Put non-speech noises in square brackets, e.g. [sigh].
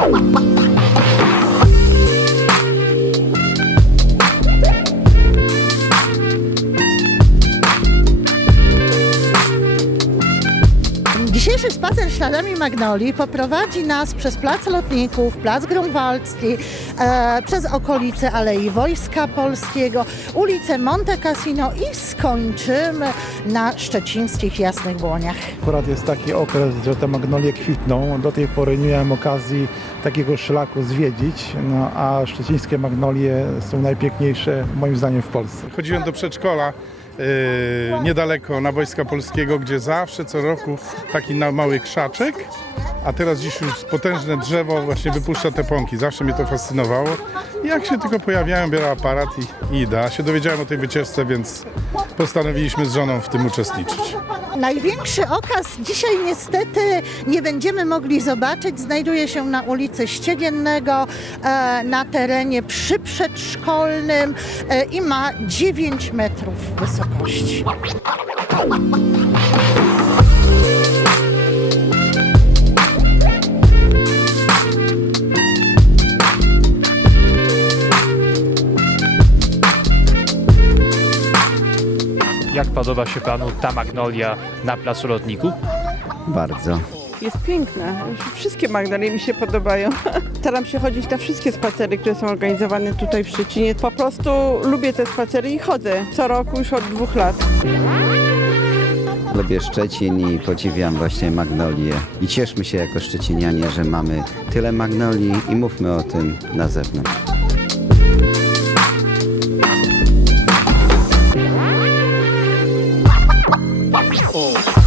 Bye. Śladami Magnolii poprowadzi nas przez Plac Lotników, Plac Grunwaldzki, e, przez okolice Alei Wojska Polskiego, ulicę Monte Cassino i skończymy na szczecińskich Jasnych Błoniach. Akurat jest taki okres, że te magnolie kwitną. Do tej pory nie miałem okazji takiego szlaku zwiedzić, no, a szczecińskie magnolie są najpiękniejsze moim zdaniem w Polsce. Chodziłem do przedszkola niedaleko na Wojska Polskiego, gdzie zawsze co roku taki na mały krzaczek, a teraz dziś już potężne drzewo właśnie wypuszcza te pąki. Zawsze mnie to fascynowało. Jak się tylko pojawiałem, biorę aparat i, i idę. A się dowiedziałem o tej wycieczce, więc postanowiliśmy z żoną w tym uczestniczyć. Największy okaz dzisiaj niestety nie będziemy mogli zobaczyć. Znajduje się na ulicy Ściegiennego, e, na terenie przyprzedszkolnym e, i ma 9 metrów wysokości. Jak podoba się panu ta magnolia na placu lotników? Bardzo. Jest piękna. Wszystkie magnolie mi się podobają. [laughs] Staram się chodzić na wszystkie spacery, które są organizowane tutaj w Szczecinie. Po prostu lubię te spacery i chodzę. Co roku już od dwóch lat. Lubię Szczecin i podziwiam właśnie magnolię. I cieszmy się jako szczecinianie, że mamy tyle magnolii i mówmy o tym na zewnątrz. Oh.